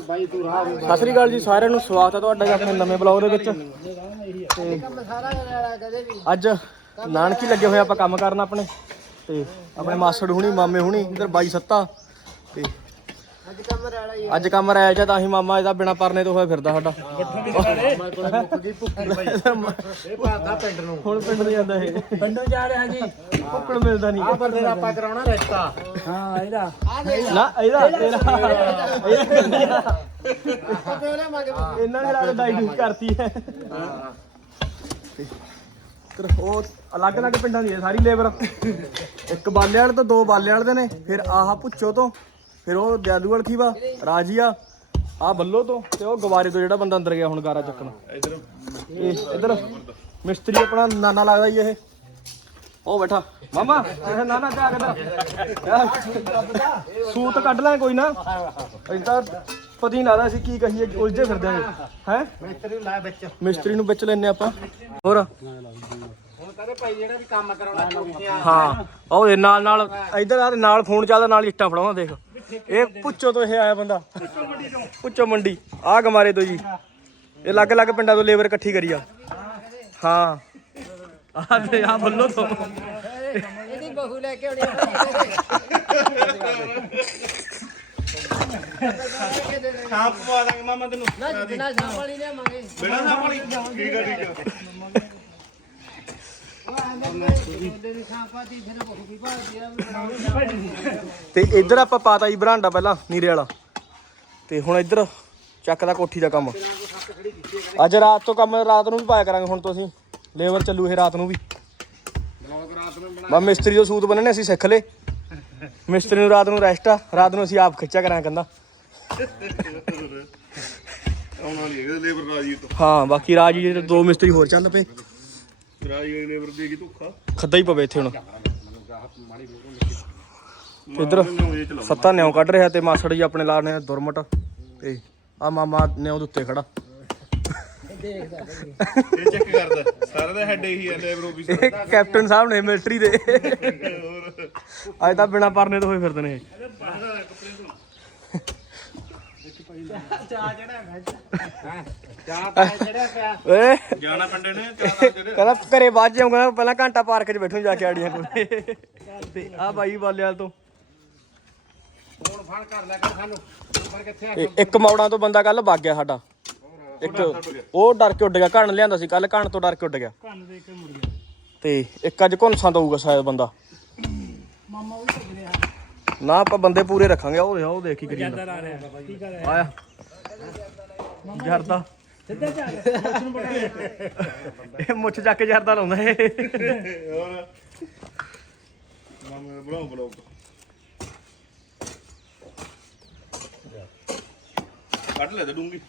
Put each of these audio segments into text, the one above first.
ਸਤਿ ਸ੍ਰੀ ਅਕਾਲ ਜੀ, ਸਾਰਿਆਂ ਨੂੰ ਸਵਾਗਤ ਹੈ ਤੁਹਾਡਾ ਜੀ ਆਪਣੇ ਨਵੇਂ ਬਲੌਗ ਦੇ ਵਿੱਚ। ਤੇ ਅੱਜ ਨਾਨਕੀ ਲੱਗੇ ਹੋਏ ਆਪਾਂ ਕੰਮ ਕਰਨ ਆਪਣੇ। ਤੇ ਆਪਣੇ ਮਾਸੜ ਹੁਣੀ, ਮਾਮੇ ਹੁਣੀ, ਇਧਰ ਬਾਈ ਸੱਤਾ। ਤੇ ਅੱਜ ਕੰਮ ਰੈਲਾ ਹੀ ਅੱਜ ਕੰਮ ਰਹਿ ਜਾ ਤਾਂ ਹੀ ਮਾਮਾ ਇਹਦਾ ਬਿਨਾ ਪਰਨੇ ਤੋਂ ਹੋਇਆ ਫਿਰਦਾ ਸਾਡਾ। ਮੈਂ ਕੋਲ ਮੁੱਕ ਗਈ ਭੁੱਖੀ ਬਾਈ ਇਹ ਭਾਦਾ ਪਿੰਡ ਨੂੰ। ਹੁਣ ਪਿੰਡ ਨੂੰ ਜਾਂਦਾ ਇਹ। ਪਿੰਡੋਂ ਜਾ ਰਿਹਾ ਜੀ। ਕੁੱਕੜ ਮਿਲਦਾ ਨਹੀਂ। ਆ ਬੰਦੇ ਦਾ ਆਪਾਂ ਕਰਾਉਣਾ ਰਿਸ਼ਤਾ। ਹਾਂ ਇਹਦਾ। ਆ ਦੇ ਨਾ ਇਹਦਾ। ਤੇਰਾ ਆਪੇ ਉਹਨੇ ਮੰਗੇ ਇਹਨਾਂ ਨੇ ਰਾਤ ਡਾਈਟ ਕਰਤੀ ਹੈ। ਤੇ ਇੱਧਰ ਉਹ ਅਲੱਗ-ਅਲੱਗ ਪਿੰਡਾਂ ਦੀ ਹੈ ਸਾਰੀ ਲੇਬਰ ਇੱਕ ਬਾਲੇ ਵਾਲੇ ਤੋਂ ਦੋ ਬਾਲੇ ਵਾਲੇ ਦੇ ਨੇ ਫਿਰ ਆਹ ਪੁੱਛੋ ਤੋਂ। ਫਿਰ ਉਹ ਦਿਆਲੂਵਾਲ ਖੀਵਾ ਰਾਜੀਆ। ਆਹ ਬੱਲੋ ਤੋਂ ਤੇ ਉਹ ਗਵਾਰੇ ਤੋਂ ਜਿਹੜਾ ਬੰਦਾ ਅੰਦਰ ਗਿਆ ਹੁਣ ਗਾਰਾ ਚੱਕਣ। ਇਧਰ। ਇਹ ਇਧਰ। ਮਿਸਤਰੀ ਆਪਣਾ ਨਾਨਾ ਲੱਗਦਾ ਜੀ ਇਹ। ਉਹ ਬੈਠਾ। ਮਾਮਾ ਇਹ ਨਾਨਾ ਆ ਕੇ ਸੂਤ ਕੱਢ ਲੈ ਕੋਈ ਨਾ। ਤਾਂ ਪਤਾ ਹੀ ਨਾ ਲੱਗਦਾ ਸੀ ਕੀ ਕਹੀਏ ਉਲਝੇ ਫਿਰਦੇ ਆਂ ਹੈ? ਮਿਸਤਰੀ ਨੂੰ ਵਿੱਚ। ਮਿਸਤਰੀ ਨੂੰ ਵਿੱਚ ਲੈਨੇ ਆਪਾਂ। ਹੋਰ? ਵੀ ਹਾਂ। ਉਹ ਨਾਲ ਨਾਲ ਇਧਰ ਆ ਨਾਲ ਫੋਨ ਚੱਲਦਾ ਨਾਲ ਇੱਟਾਂ ਫੜਾਉਣਾ ਦੇਖ। ਇਹ ਪੁੱਛੋ ਤੋਂ ਇਹ ਆਇਆ ਬੰਦਾ। ਪੁੱਛੋ ਮੰਡੀ। ਆ ਗਮਾਰੇ ਤੋਂ ਜੀ। ਇਹ ਅਲੱਗ-ਅਲੱਗ ਪਿੰਡਾਂ ਤੋਂ ਲੇਬਰ ਇਕੱਠੀ ਕਰੀ ਆ। ਹਾਂ। ਆ ਤੇ ਆ ਬੱਲੋ ਤੋਂ। ਇਹਦੀ ਬਹੂ ਲੈ ਕੇ ਆਉਣੀ ਆਪ ਪਵਾ ਦਾਂਗੇ ਮਾਮਾ ਤੈਨੂੰ। ਨਾ ਜਿੰਨਾ ਸ਼ਾਮ ਵਾਲੀ ਲਿਆਵਾਂਗੇ। ਬਿਨਾਂ ਸਾਹ ਪਾਣੀ ਠੀਕ ਆ ਠੀਕ ਆ ਉਹਦੇ ਦੀ ਸ਼ਾਮ ਪਾਤੀ ਫਿਰ ਬਹੂ ਵੀ ਭਾਲਦੀ ਆ ਵੀ ਬਣਾਉਣੀ ਤੇ ਇੱਧਰ ਆਪਾਂ ਪਾਤਾ ਜੀ ਬਰਾਂਡਾ ਪਹਿਲਾਂ ਨੀਰੇ ਵਾਲਾ। ਤੇ ਹੁਣ ਇੱਧਰ ਚੱਕਦਾ ਕੋਠੀ ਦਾ ਕੰਮ। ਅੱਜ ਰਾਤ ਤੋਂ ਕੰਮ ਰਾਤ ਨੂੰ ਵੀ ਪਾਇਆ ਕਰਾਂਗੇ ਹੁਣ ਤੋਂ ਅਸੀਂ। ਲੇਬਰ ਚੱਲੂ ਇਹ ਰਾਤ ਨੂੰ ਵੀ। ਬਾ ਮਿਸਤਰੀ ਤੋਂ ਸੂਤ ਬੰਨਣੇ ਅਸੀਂ ਸਿੱਖ ਲਏ ਮਿਸਤਰੀ ਨੂੰ ਰਾਤ ਨੂੰ ਰੈਸਟ ਆ ਰਾਤ ਨੂੰ ਅਸੀਂ ਆਪ ਖਿੱਚਿਆ ਕਰਾਂਗੇ ਕੰਦਾ ਆਉਣ ਹੈ ਲੇਬਰ ਰਾਜੀ ਤੋਂ। ਹਾਂ ਬਾਕੀ ਰਾਜ ਦੋ ਮਿਸਤਰੀ ਹੋਰ ਚੱਲ ਪਏ। ਰਾਜੀ ਲੇਬਰ ਦੇਗੀ ਧੋਖਾ। ਖੱਦਾ ਹੀ ਪਵੇ ਇੱਥੇ ਹੁਣ। ਇੱਧਰ ਸੱਤਾ ਨਿਉ ਕੱਢ ਰਿਹਾ ਤੇ ਮਾਸੜ ਜੀ ਆਪਣੇ ਲਾ ਰਹੇ ਆ ਦੁਰਮਟ ਤੇ ਆ ਮਾਮਾ ਨਿਉ ਦੇ ਉੱਤੇ ਖੜਾ। ਇਹ ਚੈੱਕ ਕਰਦਾ। ਸਾਰਾ ਦਾ ਹੈਡ ਇਹੀ ਹੈ ਲੇਬਰ ਆਫਿਸ ਇਹ ਕੈਪਟਨ ਸਾਹਿਬ ਨੇ ਮਿਲਟਰੀ ਦੇ। ਅੱਜ ਤਾਂ ਬਿਨਾ ਪਰਨੇ ਤੋਂ ਹੋਏ ਫਿਰਦੇ ਨੇ ਇਹ। ਚਾਹ ਪਾਏ ਚੜਿਆ ਪਿਆ। ਓਏ। ਜਾਣਾ ਪਿੰਡੇ ਨੇ ਚਾਹ ਦਾ ਜਿਹੜੇ ਕਹਿੰਦਾ ਘਰੇ ਬਾਅਦ ਜਾਊਂਗਾ ਪਹਿਲਾਂ ਘੰਟਾ ਪਾਰਕ 'ਚ ਬੈਠੂ ਜਾ ਕੇ ਆੜੀਆਂ ਕੋਲ। ਤੇ ਆ ਬਾਈ ਬਾਲੇਵਾਲ ਤੋਂ। ਫੋਨ ਫਾਨ ਕਰ ਲਿਆ ਕਰ ਸਾਨੂੰ। ਪਰ ਕਿੱਥੇ ਆ ਇਹ ਇੱਕ ਮੌੜਾਂ ਤੋਂ ਬੰਦਾ ਕੱਲ ਵਗ ਗਿਆ ਸਾਡਾ। ਇੱਕ ਉਹ ਡਰ ਕੇ ਉੱਡ ਗਿਆ ਘਣ ਲਿਆਂਦਾ ਸੀ ਕੱਲ ਘਣ ਤੋਂ ਡਰ ਕੇ ਉੱਡ ਗਿਆ। ਕੰਨ ਦੇ ਕੇ ਮੁੜ ਗਿਆ। ਤੇ ਇੱਕ ਅੱਜ ਘੁੰਸਾਂ ਦਊਗਾ ਸ਼ਾਇਦ ਬੰਦਾ। ਮਾਮਾ ਉਹ ਰਿਹਾ ਨਾ ਆਪਾਂ ਬੰਦੇ ਪੂਰੇ ਰੱਖਾਂਗੇ ਉਹ ਦੇਖ ਉਹ ਦੇਖ ਕੀ ਕਰੀ ਜਾਂਦਾ ਆ ਰਿਹਾ ਕੀ ਕਰ ਆਇਆ। ਜਰਦਾ। ਸਿੱਧਾ ਚੱਲ ਨੂੰ ਬੜਾ ਇਹ ਮੁੱਛ ਚੱਕ ਕੇ ਜਰਦਾ ਲਾਉਂਦਾ ਇਹ। ਹੋਰ। ਮਾਮਾ ਬਣਾਓ ਬਲੌਗ ਕੱਢ ਲੈ ਤੇ ਡੂੰਗੀ।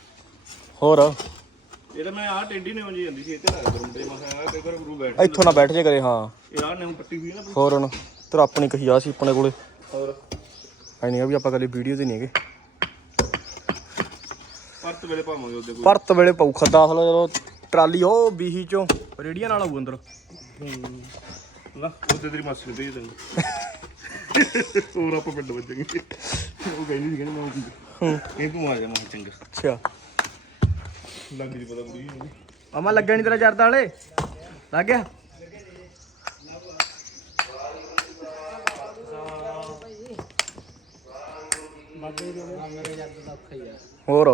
ਹੋਰ? ਇਹ ਤਾਂ ਮੈਂ ਆਹ ਟੈਂਡੀ ਨੇ ਉਂਝ ਜਾਂਦੀ ਸੀ ਇੱਥੇ ਲੱਗ ਦਰਮ ਤੇ ਮੈਂ ਕਿਹਾ ਕਈ ਵਾਰ ਗੁਰੂ ਬੈਠ ਇੱਥੋਂ ਨਾ ਬੈਠ ਜੇ ਕਰੇ ਹਾਂ। ਇਹ ਆਹ ਨੇ ਪੱਟੀ ਹੋਈ ਨਾ ਹੋਰ ਹੁਣ ਤੇਰ ਆਪਣੀ ਕਹੀ ਆ ਸੀ ਆਪਣੇ ਕੋਲੇ। ਹੋਰ? ਐ ਨਹੀਂ ਵੀ ਆਪਾਂ ਕਦੇ ਵੀਡੀਓ ਤੇ ਨਹੀਂ ਹੈਗੇ। ਪਰਤ ਵੇਲੇ ਪਾਵਾਂਗੇ ਉਹਦੇ ਕੋਲ। ਪਰਤ ਵੇਲੇ ਪਊ ਖੱਦਾ ਅਸਲ ਜਦੋਂ ਟਰਾਲੀ ਉਹ ਬੀਹੀ ਚੋਂ। ਰੇੜੀਆਂ ਨਾਲ ਆਊ ਅੰਦਰ। ਨਾ ਉਹਦੇ ਤੇਰੀ ਮਾਸੀ ਨੂੰ ਭੇਜ ਦਾਂਗੇ ਹੋਰ ਆਪਾਂ ਪਿੰਡ ਵੱਜਾਂਗੇ ਉਹ ਕਹਿੰਦੀ ਸੀ ਕਹਿੰਦੀ ਮੈਂ ਇਹ ਤੂੰ ਆ ਜਾ ਮੈਂ ਚੰਗਾ। ਅੱਛਾ। ਲੱਗ ਜੀ ਪਤਾ ਕੁੜੀ ਨੂੰ ਮਾਮਾ ਲੱਗਿਆ ਨਹੀਂ ਤੇਰਾ ਜਰਦਾ ਵਾਲੇ ਲੱਗ ਗਿਆ ਮੇਰੇ ਜੱਦ ਦਾ ਔਖਾ ਹੀ ਆ ਹੋਰ।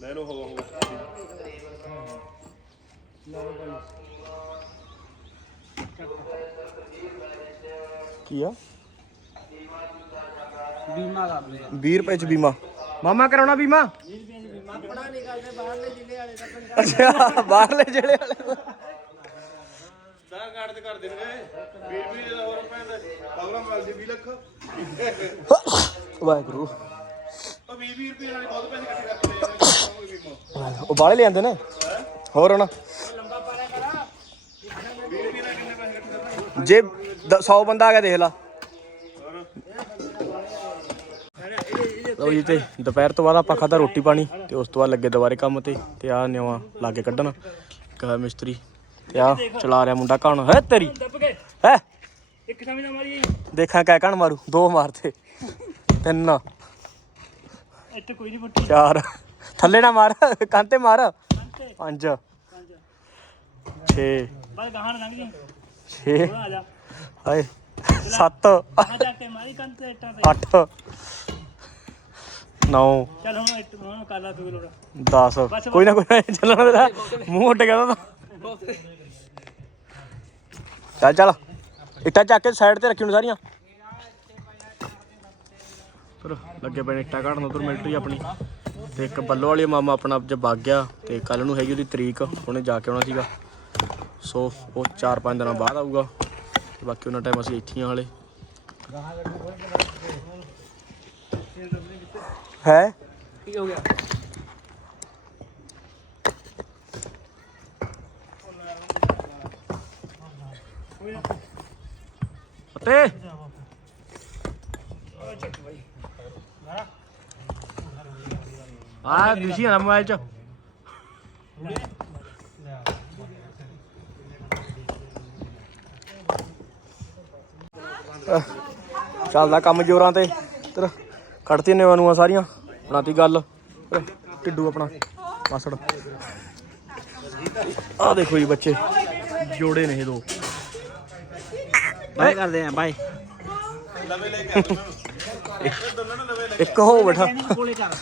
ਲੈ ਕੀ ਆ? ਬੀਮਾ ਕਰ ਲਿਆ 20 ਰੁਪਏ ਚ ਬੀਮਾ। ਮਾਮਾ ਕਰਾਉਣਾ ਬੀਮਾ? ਆਪਣਾ ਨਹੀਂ ਕਰਦੇ ਬਾਹਰਲੇ ਜ਼ਿਲ੍ਹੇ ਵਾਲੇ ਪੰਜਾਬ ਅੱਛਾ ਬਾਹਰਲੇ ਜਿਹੜੇ ਵਾਲੇ। ਦਾ ਕਰ ਦੇਣਗੇ 20 20 ਦਾ ਹੋਰ ਪੈਂਦਾ ਪਗਲਾ ਮਿਲ ਜੇ 20 ਲੱਖ। ਵਾਹਿਗੁਰੂ। ਉਹ 20 20 ਰੁਪਏ ਨਾਲ ਬਹੁਤ ਪੈਸੇ ਇਕੱਠੇ ਕਰਕੇ ਲੈ ਜਾਂਦੇ ਉਹ ਬਾਹਲੇ ਲਿਆਂਦੇ ਨੇ? ਹੋਰ ਹੁਣ? ਜੇ 100 ਬੰਦਾ ਆ ਗਿਆ ਦੇਖ ਲਾ। ਲਓ ਜੀ ਤੇ ਦੁਪਹਿਰ ਤੋਂ ਬਾਅਦ ਆਪਾਂ ਖਾਧਾ ਰੋਟੀ ਪਾਣੀ ਤੇ ਉਸ ਤੋਂ ਬਾਅਦ ਲੱਗੇ ਦੁਬਾਰੇ ਕੰਮ ਤੇ ਤੇ ਆ ਨਿਵਾ ਲਾਗੇ ਕੱਢਣ। ਕਹਾ ਮਿਸਤਰੀ ਤੇ ਆ ਚਲਾ ਰਿਹਾ ਮੁੰਡਾ ਕਾਣ। ਹੈ ਤੇਰੀ? ਹੈ? ਇੱਕ ਸਮੇਂ ਦਾ ਮਾਰੀ ਦੇਖਾਂ ਕਹਿ ਕਣ ਮਾਰੂ। ਦੋ ਮਾਰਤੇ। ਤਿੰਨ। ਇੱਥੇ ਕੋਈ ਨਹੀਂ ਪੁੱਟੀ। ਚਾਰ। ਥੱਲੇ ਨਾ ਮਾਰ। ਕੰਨ ਤੇ ਮਾਰ। ਪੰਜ। ਛੇ। ਬਸ ਗਾਹਾਂ ਲੰਘ ਜੀ ਛੇ। ਆ ਜਾ। ਹਾਏ। ਸੱਤ। ਕੇ ਅੱਠ। ਨੌ। ਚੱਲ ਹੁਣ ਕਰ ਲਾ ਤੂੰ ਲੋੜ। 10 ਕੋਈ ਨਾ ਕੋਈ ਚੱਲਣਾ ਮੂੰਹ ਉੱਡ ਗਿਆ ਤਾਂ। ਚੱਲ ਚੱਲ। ਇੱਟਾਂ ਚੱਕ ਕੇ ਸਾਈਡ ਤੇ ਰੱਖੀ ਹੁਣ ਸਾਰੀਆਂ। ਚਲੋ ਲੱਗੇ ਪਏ ਨੇ ਇੱਟਾਂ ਕਾੜਨ ਉਧਰ ਮਿਲਟਰੀ ਆਪਣੀ। ਤੇ ਇੱਕ ਬੱਲੋ ਵਾਲੀ ਮਾਮਾ ਆਪਣਾ ਅੱਜ ਵਗ ਗਿਆ ਤੇ ਕੱਲ ਨੂੰ ਹੈਗੀ ਉਹਦੀ ਤਰੀਕ ਉਹਨੇ ਜਾ ਕੇ ਆਉਣਾ ਸੀਗਾ। ਸੋ ਉਹ 4-5 ਦਿਨਾਂ ਬਾਅਦ ਆਊਗਾ ਤੇ ਬਾਕੀ ਉਹਨਾਂ ਟਾਈਮ ਅਸੀਂ ਇੱਥੇ ਹੀ ਹਾਂ ਹਲੇ। ਹੈ? ਕੀ ਹੋ ਗਿਆ? ਅਤੇ ਆ ਦਿਸੀ ਨਾ ਮੋਬਾਈਲ ਚ। ਚੱਲਦਾ ਕੰਮ ਜੋਰਾਂ ਤੇ। ਤਰ ਕੱਢਤੀ ਨੇ ਨੂੰ ਸਾਰੀਆਂ। ਬਣਾਤੀ ਗੱਲ। ਉਰੇ, ਟਿੱਡੂ ਆਪਣਾ। ਮਾਸੜ। ਆ ਦੇਖੋ ਜੀ ਬੱਚੇ। ਜੋੜੇ ਨੇ ਇਹ ਦੋ। ਬਾਏ ਕਰਦੇ ਆ ਬਾਏ। ਇੱਕ ਹੋ ਬੈਠਾ। ਕੋਲੇ ਕਰ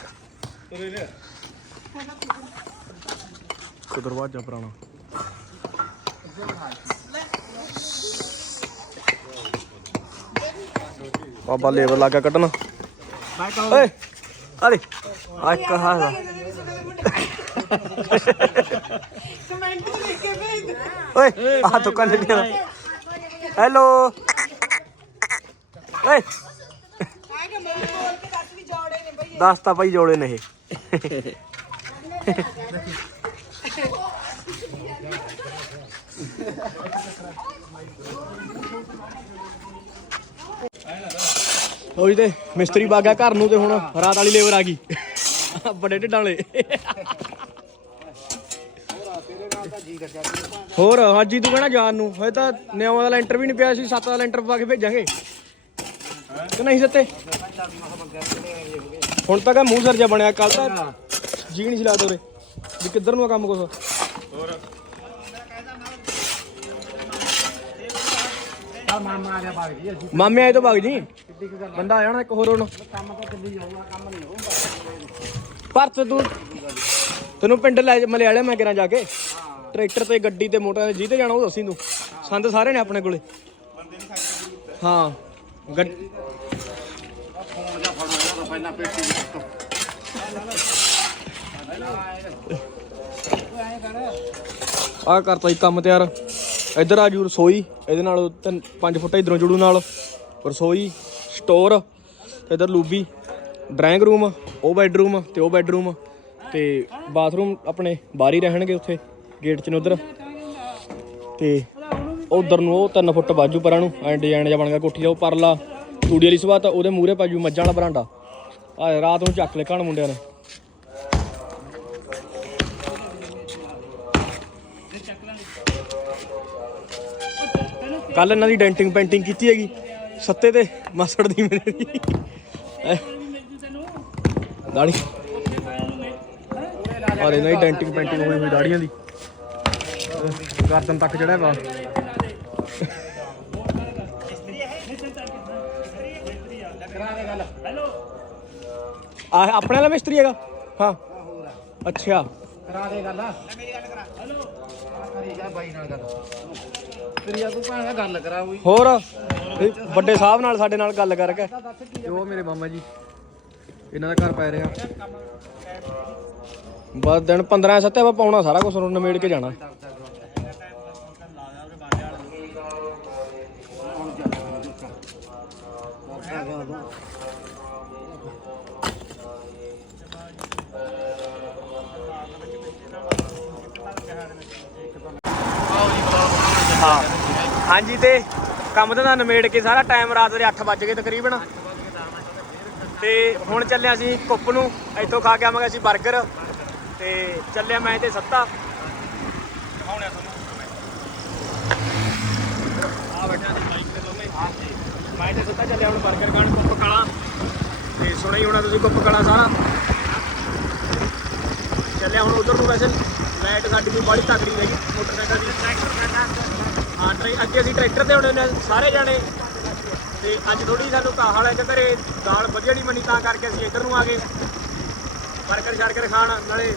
ਕੋ ਦਰਵਾਜ਼ਾ ਪੁਰਾਣਾ। ਬਾਬਾ ਲੇਬਰ ਲੱਗਾ ਕੱਢਣ। ਓਏ ਅਰੇ ਆ ਇੱਕ ਹਾਂ ਕਮੈਂਟ ਲਿਖ ਕੇ ਭੇਜ ਦੇ। ਓਏ ਆ ਤੋ ਕੰਨ ਨਹੀਂ ਹੈਲੋ ਓਏ ਆ ਕੇ ਮੈਂ ਬੋਲ ਕੇ ਦੱਸ ਵੀ ਜੋੜੇ ਨੇ ਬਈ ਦੱਸ ਤਾਂ ਭਾਈ ਜੋੜੇ ਨੇ ਇਹ। ਉਹੀ ਤੇ ਮਿਸਤਰੀ ਬਾਗਾ ਘਰ ਨੂੰ ਤੇ ਹੁਣ ਰਾਤ ਵਾਲੀ ਲੇਬਰ ਆ ਗਈ। ਬੜੇ ਢਿੱਡਾਂ ਵਾਲੇ। ਹੋਰ ਹਾਂਜੀ ਤੂੰ ਕਹਿਣਾ ਜਾਣ ਨੂੰ? ਹੋਏ ਤਾਂ ਨਿਆਵਾਂ ਦਾ ਲੈਂਟਰ ਵੀ ਨਹੀਂ ਪਿਆ ਸੀ ਸੱਤ ਦਾ ਲੈਂਟਰ ਪਾ ਕੇ ਭੇਜਾਂਗੇ। ਕਿ ਨਹੀਂ ਸੱਤੇ ਹੁਣ ਤੱਕ ਮੂੰਹ ਸਰ ਜਾ ਬਣਿਆ ਕੱਲ ਤਾਂ ਜੀ ਨਹੀਂ ਸੀ ਲੱਗਦਾ ਉਰੇ। ਵੀ ਕਿੱਧਰ ਨੂੰ ਆ ਕੰਮ ਕੁਛ? ਮਾਮਾ ਆ ਗਿਆ ਬਾਗ ਜੀ ਅਸੀਂ ਮਾਮੇ ਆਏ ਤੋਂ ਭਗ ਜੀ। ਬੰਦਾ ਆ ਜਾਣਾ ਇੱਕ ਹੋਰ ਹੁਣ। ਕੰਮ ਤਾਂ ਚੱਲੀ ਜਾਊਗਾ ਕੰਮ ਨਹੀਂ ਹੋਊਗਾ। ਭਰਤ ਤੂੰ ਤੈਨੂੰ ਪਿੰਡ ਲੈ ਮਲਿਆਲੇ ਮੈਂ ਕਿਰਾਂ ਜਾ ਕੇ। ਟਰੈਕਟਰ ਤੇ ਗੱਡੀ ਤੇ ਮੋਟਰ ਤੇ ਜਿਹਦੇ ਜਾਣਾ ਉਹ ਦੱਸੀ ਤੂੰ ਸੰਦ ਸਾਰੇ ਨੇ ਆਪਣੇ ਕੋਲੇ। ਹਾਂ। ਗੱਡ ਫੋਨ ਜਾਂ ਫੜੋ ਇਹਨਾਂ ਪਹਿਲਾਂ ਪੇਟੀ ਵਿੱਚ ਆ ਕਰਤਾ ਜੀ ਕੰਮ ਤਿਆਰ। ਇੱਧਰ ਆ ਜੂ ਰਸੋਈ। ਇਹਦੇ ਨਾਲ ਤਿੰਨ 5 ਫੁੱਟ ਇਧਰੋਂ ਜੁੜੂ ਨਾਲ। ਰਸੋਈ, ਸਟੋਰ ਤੇ ਇੱਧਰ ਲੂਬੀ, ਡਰਾਇੰਗ ਰੂਮ, ਉਹ ਬੈੱਡਰੂਮ ਤੇ ਉਹ ਬੈੱਡਰੂਮ ਤੇ ਬਾਥਰੂਮ ਆਪਣੇ ਬਾਹਰ ਹੀ ਰਹਿਣਗੇ ਉੱਥੇ। ਗੇਟ 'ਚ ਨੇ ਉਧਰ। ਤੇ ਉਧਰ ਨੂੰ ਉਹ 3 ਫੁੱਟ ਬਾਜੂ ਪਰਾਂ ਨੂੰ, ਐ ਡਿਜ਼ਾਈਨ ਜਿਹਾ ਬਣ ਗਿਆ ਕੋਠੀ ਦਾ, ਉਹ ਪਰਲਾ। ਤੂੜੀ ਵਾਲੀ ਸਵਾ ਤਾਂ ਉਹਦੇ ਮੂਹਰੇ ਪਾਜੂ ਮੱਝਾਂ ਵਾਲਾ ਬਰਾਂਡਾ। ਆ ਰਾਤ ਨੂੰ ਚੱਕ ਲੈ ਕਣ ਮੁੰਡਿਆਂ ਨੇ। ਕੱਲ ਇਹਨਾਂ ਦੀ ਡੈਂਟਿੰਗ ਪੇਂਟਿੰਗ ਕੀਤੀ ਹੈਗੀ, ਸੱਤੇ ਤੇ, ਮਸੜ ਦੀ ਮੇਰੇ ਦੀ। ਦਾੜੀ। ਔਰ ਇਹਨਾਂ ਦੀ ਡੈਂਟਿੰਗ ਪੇਂਟਿੰਗ ਹੋਈ ਹੋਈ ਦਾੜੀਆਂ ਦੀ। ਗਰਦਨ ਤੱਕ ਚੜਿਆ ਵਾ। ਆ ਆਪਣੇ ਵਾਲਾ ਮਿਸਤਰੀ ਹੈਗਾ? ਹਾਂ। ਅੱਛਾ। ਕਰਾ ਦੇ ਗੱਲ ਮੇਰੀ ਗੱਲ ਕਰਾ ਹੈਲੋ ਕਰੀ ਜਾ ਬਾਈ ਨਾਲ ਗੱਲ ਤੇਰੀ ਆ ਤੂੰ ਭਾਵੇਂ ਗੱਲ ਕਰਾ ਹੋਰ ਵੱਡੇ ਸਾਹਿਬ ਨਾਲ ਸਾਡੇ ਨਾਲ ਗੱਲ ਕਰਕੇ। ਉਹ ਮੇਰੇ ਮਾਮਾ ਜੀ। ਇਹਨਾਂ ਦਾ ਘਰ ਪੈ ਰਿਹਾ। ਬਸ ਦਿਨ 15 ਸੱਤੇ ਆਪਾਂ ਪਾਉਣਾ ਸਾਰਾ ਕੁਝ ਨਿਮੇੜ ਕੇ ਜਾਣਾ। ਹਾਂ ਹਾਂਜੀ ਤੇ ਕੰਮ ਤਾਂ ਨਿਮੇੜ ਕੇ ਸਾਰਾ ਟਾਈਮ ਰਾਤ ਦੇ 8 ਵੱਜ ਗਏ ਤਕਰੀਬਨ। ਤੇ ਹੁਣ ਚੱਲਿਆ ਅਸੀਂ ਕੁੱਪ ਨੂੰ, ਇੱਥੋਂ ਖਾ ਕੇ ਆਵਾਂਗੇ ਅਸੀਂ 버ਗਰ ਤੇ ਚੱਲਿਆ ਮੈਂ ਤੇ ਸੱਤਾ। ਦਿਖਾਉਣਿਆ ਤੁਹਾਨੂੰ। ਆ ਬੈਠਾ ਬਾਈਕ ਹਾਂਜੀ। ਮੈਂ ਤਾਂ ਸਿੱਧਾ ਚੱਲਿਆ ਹੁਣ 버ਗਰ ਖਾਣ ਕੁੱਪ ਕਾਲਾ। ਤੇ ਸੁਣਿਆ ਹੀ ਹੋਣਾ ਤੁਸੀਂ ਕੁੱਪ ਕਾਲਾ ਸਾਰਾ। ਚੱਲਿਆ ਹੁਣ ਉਧਰ ਨੂੰ ਵੈਸੇ ਲਾਈਟ ਸਾਡੀ ਕੋਈ ਬੜੀ ਤਕੜੀ ਹੈਗੀ, ਮੋਟਰਸਾਈਕਲ ਦੀ। ਹਾਂ, ਟਰੈ, ਅੱਗੇ ਅਸੀਂ ਟਰੈਕਟਰ ਤੇ ਆਉਣੇ ਨੇ ਸਾਰੇ ਜਾਣੇ। ਤੇ ਅੱਜ ਥੋੜੀ ਸਾਨੂੰ ਕਾਹਲ ਹੈ ਕਿ ਘਰੇ ਦਾਲ ਵਧੀਆ ਨਹੀਂ ਬਣੀ, ਤਾਂ ਕਰਕੇ ਅਸੀਂ ਇੱਧਰ ਨੂੰ ਆ ਗਏ। 버ਗਰ ਛੜਕਰ ਖਾਣ ਨਾਲੇ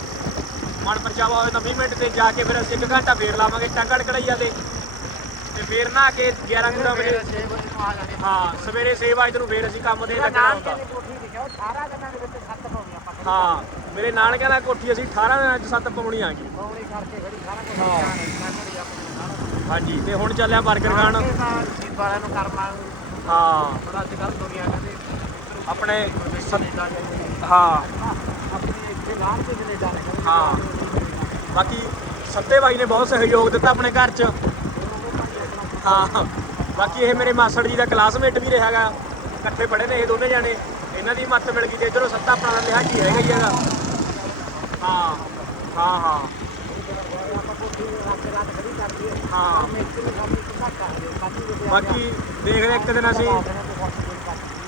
ਮਨ ਪਰਚਾਵਾ ਹੋਵੇ ਤਾਂ 20 ਮਿੰਟ ਤੇ ਜਾ ਕੇ ਫਿਰ ਅਸੀਂ ਇੱਕ ਘੰਟਾ ਫੇਰ ਲਾਵਾਂਗੇ ਟੰਗੜ ਕੜਈਆ ਤੇ ਤੇ। ਫੇਰ ਨਹਾ ਕੇ 11 ਕੁ ਵਜੇ। 6 ਵਜੇ ਨੂੰ ਆ ਜਾਣੇ ਹਾਂ ਸਵੇਰੇ 6 ਵਜੇ ਨੂੰ ਫੇਰ ਅਸੀਂ ਕੰਮ ਤੇ ਲੱਗਣਾ ਹੁੰਦਾ। ਤੇ ਕੋਠੀ ਦਿਖਾਓ 18 ਦਿਨਾਂ ਦੇ ਵਿੱਚ ਸੱਤ ਪਾਉਣੀਆਂ ਆਪਾਂ ਹਾਂ ਮੇਰੇ ਨਾਨਕਿਆਂ ਦਾ ਕੋਠੀ ਅਸੀਂ 18 ਦਿਨਾਂ ਚ ਸੱਤ ਪਾਉਣੀ ਆ ਗਈ ਪੌੜੀ ਕਰਕੇ ਖੜੀ ਸਾਰਾ ਕੁਝ ਹਾਂ। ਸਾਰਾ ਹਾਂਜੀ ਤੇ ਹੁਣ ਚੱਲਿਆ 버ਗਰ ਖਾਣ ਜੀਤ ਵਾਲਿਆਂ ਨੂੰ ਕਰਨਾ ਹਾਂ। ਥੋੜਾ ਅੱਜ ਕੱਲ ਦੁਨੀਆ ਕਹਿੰਦੇ ਆਪਣੇ ਸੱਤ- ਕੈਨੇਡਾ ਜਾਈਏ ਹਾਂ। ਆਪਣੀ ਇੱਥੇ ਬਾਹਰ ਤੇ ਕੈਨੇਡਾ ਨੇ ਕਹਿੰਦੇ। ਹਾਂ। ਬਾਕੀ ਸੱਤੇ ਬਾਈ ਨੇ ਬਹੁਤ ਸਹਿਯੋਗ ਦਿੱਤਾ ਆਪਣੇ ਘਰ 'ਚ। ਹਾਂ ਬਾਕੀ ਇਹ ਮੇਰੇ ਮਾਸੜ ਜੀ ਦਾ ਕਲਾਸਮੇਟ ਵੀ ਰਿਹਾਗਾ ਇਕੱਠੇ ਪੜ੍ਹੇ ਨੇ ਇਹ ਦੋਨੇ ਜਾਣੇ। ਇਹਨਾਂ ਦੀ ਮੱਤ ਮਿਲ ਗਈ ਤੇ ਇਧਰੋਂ ਸੱਤਾ ਆਪਣਾ ਲਿਹਾਜੀ ਹੈਗਾ ਹੀ ਹੈਗਾ ਹਾਂ ਹਾਂ ਹਾਂ। ਹਾਂ। ਬਾਕੀ ਦੇਖਦੇ ਇੱਕ ਦਿਨ ਅਸੀਂ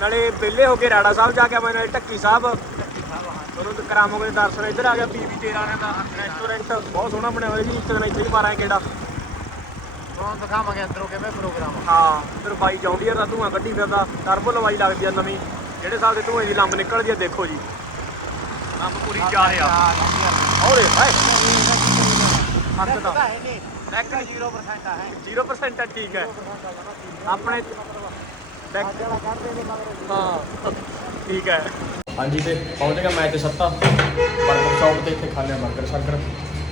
ਨਾਲੇ ਵਿਹਲੇ ਹੋ ਕੇ ਰਾੜਾ ਸਾਹਿਬ ਜਾ ਕੇ ਆਵਾਂਗੇ, ਨਾਲੇ ਢੱਕੀ ਸਾਹਿਬ। ਉਹਨੂੰ ਤੇ ਕਰਾਵਾਂਗੇ ਦਰਸ਼ਨ। ਇੱਧਰ ਆ ਗਿਆ ਪੀਵੀ 13 ਦਾ ਰੈਸਟੋਰੈਂਟ ਬਹੁਤ ਸੋਹਣਾ ਬਣਿਆ ਹੋਇਆ ਜੀ। ਇੱਕ ਦਿਨ ਇੱਥੇ ਵੀ ਮਾਰਾਂਗੇ ਕਿਹੜਾ ਤੁਹਾਨੂੰ ਦਿਖਾਵਾਂਗੇ ਅੰਦਰੋਂ ਕਿਵੇਂ ਪ੍ਰੋਗਰਾਮ ਆ। ਹਾਂ ਫਿਰ ਬਾਈ ਜੌਂਡੀਅਰ ਦਾ ਧੂਆਂ ਕੱਢੀ ਫਿਰਦਾ ਟਰਬੋ ਲਵਾਈ ਲੱਗਦੀ ਆ ਨਵੀਂ। ਜਿਹੜੇ ਹਿਸਾਬ ਦੇ ਧੂਏ ਦੀ ਲੰਬ ਨਿਕਲਦੀ ਆ ਦੇਖੋ ਜੀ। ਲੰਬ ਪੂਰੀ ਜਾ ਰਿਹਾ। ਔਰੇ ਹਾਏ ਹੱਥ ਦਾ ਹੈ ਨਹੀਂ ਬੈਕ 0% ਆ ਹੈ। 0% ਆ ਠੀਕ ਹੈ ਆਪਣੇ ਬੈਕ ਹਾਂ ਠੀਕ ਹੈ ਹਾਂਜੀ ਤੇ ਪਹੁੰਚ ਗਿਆ ਮੈਚ ਸੱਤਾ। ਬਰਗਰ ਸ਼ਾਪ ਤੇ ਇੱਥੇ ਖਾਣੇ ਬਰਗਰ ਸ਼ਰਗਰ।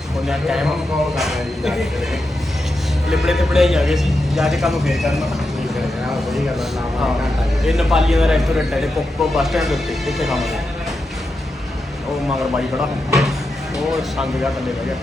ਉਹਨੇ ਆ ਟਾਈਮ ਕਾਲ ਕਰ ਰਿਹਾ ਜੀ ਲਿਬੜੇ ਤੇ ਹੀ ਆ ਗਏ ਸੀ, ਜਾ ਕੇ ਕੰਮ ਫੇਰ ਕਰਨਾ। ਹਾਂ, ਇਹ ਨੇਪਾਲੀਆਂ ਦਾ ਰੈਸਟੋਰੈਂਟ ਹੈ ਜੇ ਕੋਕੋ ਬੱਸ ਸਟੈਂਡ ਦੇ ਉੱਤੇ, ਇੱਥੇ ਕੰਮ ਹੈ। ਉਹ ਮਗਰ ਬਾਈ ਖੜਾ। ਉਹ ਸੰਗ ਗਿਆ ਥੱਲੇ ਬਹਿ ਗਿਆ।